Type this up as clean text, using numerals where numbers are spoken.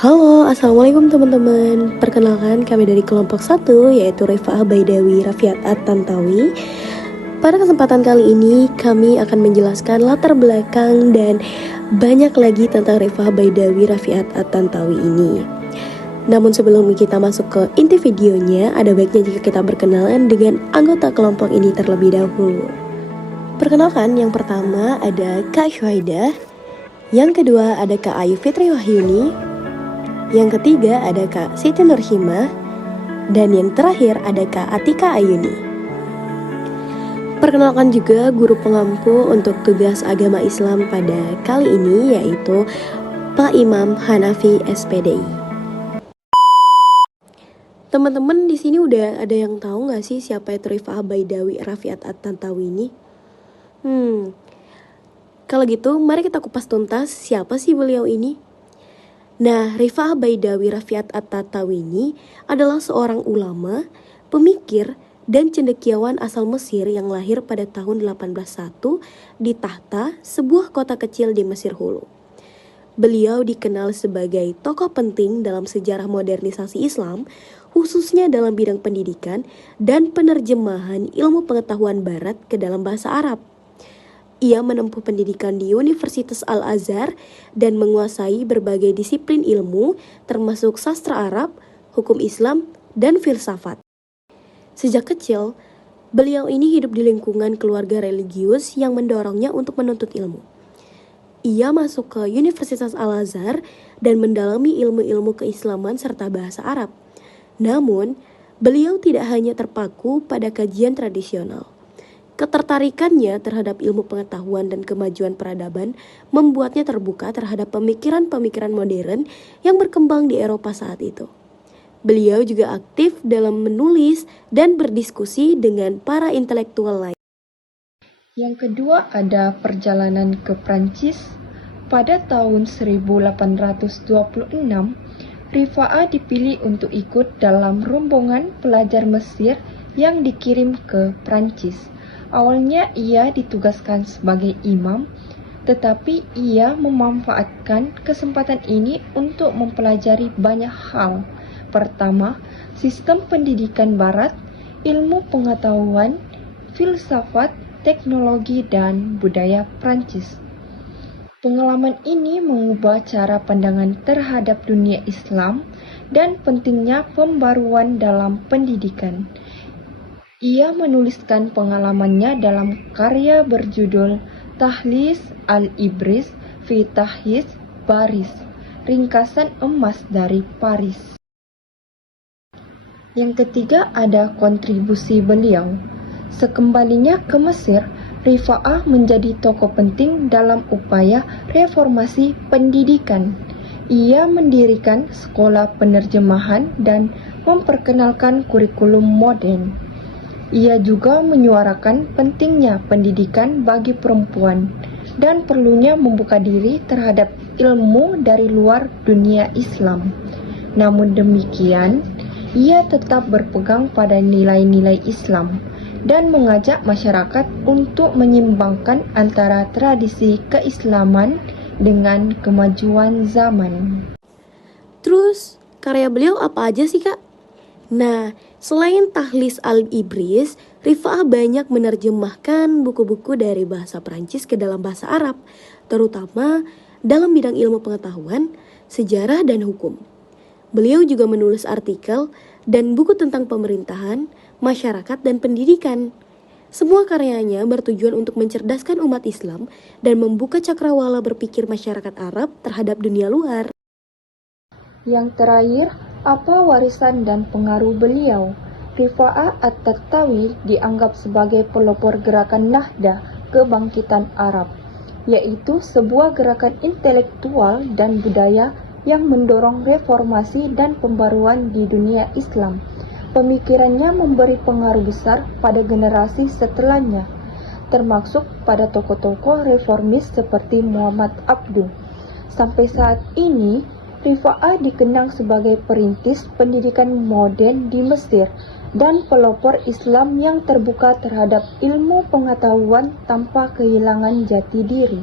Halo, assalamualaikum teman-teman. Perkenalkan kami dari kelompok 1, yaitu Rifa'ah Baidawi Rafiat At-Tantawi. Pada kesempatan kali ini kami akan menjelaskan latar belakang dan banyak lagi tentang Rifa'ah Baidawi Rafiat At-Tantawi ini. Namun sebelum kita masuk ke inti videonya, ada baiknya jika kita berkenalan dengan anggota kelompok ini terlebih dahulu. Perkenalkan, yang pertama ada Kak Syuhaidah, yang kedua ada Kak Ayu Fitri Wahyuni, yang ketiga ada Kak Siti Nurhimah, dan yang terakhir ada Kak Atika Ayuni. Perkenalkan juga guru pengampu untuk tugas agama Islam pada kali ini, yaitu Pak Imam Hanafi SPDI. Teman-teman di sini udah ada yang tahu nggak sih siapa itu Rifa'ah Baidawi Rafiat At-Tantawi ini? Kalau gitu mari kita kupas tuntas siapa sih beliau ini. Nah, Rifa'ah Baidawi Rafiat At-Tantawi ini adalah seorang ulama, pemikir, dan cendekiawan asal Mesir yang lahir pada tahun 1801 di Tahta, sebuah kota kecil di Mesir Hulu. Beliau dikenal sebagai tokoh penting dalam sejarah modernisasi Islam, khususnya dalam bidang pendidikan dan penerjemahan ilmu pengetahuan barat ke dalam bahasa Arab. Ia menempuh pendidikan di Universitas Al-Azhar dan menguasai berbagai disiplin ilmu termasuk sastra Arab, hukum Islam, dan filsafat. Sejak kecil, beliau ini hidup di lingkungan keluarga religius yang mendorongnya untuk menuntut ilmu. Ia masuk ke Universitas Al-Azhar dan mendalami ilmu-ilmu keislaman serta bahasa Arab. Namun, beliau tidak hanya terpaku pada kajian tradisional. Ketertarikannya terhadap ilmu pengetahuan dan kemajuan peradaban membuatnya terbuka terhadap pemikiran-pemikiran modern yang berkembang di Eropa saat itu. Beliau juga aktif dalam menulis dan berdiskusi dengan para intelektual lain. Yang kedua ada perjalanan ke Prancis. Pada tahun 1826, Rifa'ah dipilih untuk ikut dalam rombongan pelajar Mesir yang dikirim ke Prancis. Awalnya ia ditugaskan sebagai imam, tetapi ia memanfaatkan kesempatan ini untuk mempelajari banyak hal. Pertama, sistem pendidikan barat, ilmu pengetahuan, filsafat, teknologi, dan budaya Prancis. Pengalaman ini mengubah cara pandangan terhadap dunia Islam dan pentingnya pembaruan dalam pendidikan. Ia menuliskan pengalamannya dalam karya berjudul Tahlis Al-Ibris fi Tahis Paris, ringkasan emas dari Paris. Yang ketiga ada kontribusi beliau. Sekembalinya ke Mesir, Rifa'ah menjadi tokoh penting dalam upaya reformasi pendidikan. Ia mendirikan sekolah penerjemahan dan memperkenalkan kurikulum modern. Ia juga menyuarakan pentingnya pendidikan bagi perempuan dan perlunya membuka diri terhadap ilmu dari luar dunia Islam. Namun demikian, ia tetap berpegang pada nilai-nilai Islam dan mengajak masyarakat untuk menyeimbangkan antara tradisi keislaman dengan kemajuan zaman. Terus, karya beliau apa aja sih, Kak? Nah, selain Tahlis Al-Ibris, Rifa'ah banyak menerjemahkan buku-buku dari bahasa Prancis ke dalam bahasa Arab, terutama dalam bidang ilmu pengetahuan, sejarah, dan hukum. Beliau juga menulis artikel dan buku tentang pemerintahan, masyarakat, dan pendidikan. Semua karyanya bertujuan untuk mencerdaskan umat Islam dan membuka cakrawala berpikir masyarakat Arab terhadap dunia luar. Yang terakhir, apa warisan dan pengaruh beliau? Rifa'ah At-Tantawi dianggap sebagai pelopor gerakan Nahdah kebangkitan Arab, yaitu sebuah gerakan intelektual dan budaya yang mendorong reformasi dan pembaruan di dunia Islam. Pemikirannya memberi pengaruh besar pada generasi setelahnya, termasuk pada tokoh-tokoh reformis seperti Muhammad Abduh. Sampai saat ini, Rifa'ah dikenang sebagai perintis pendidikan modern di Mesir dan pelopor Islam yang terbuka terhadap ilmu pengetahuan tanpa kehilangan jati diri.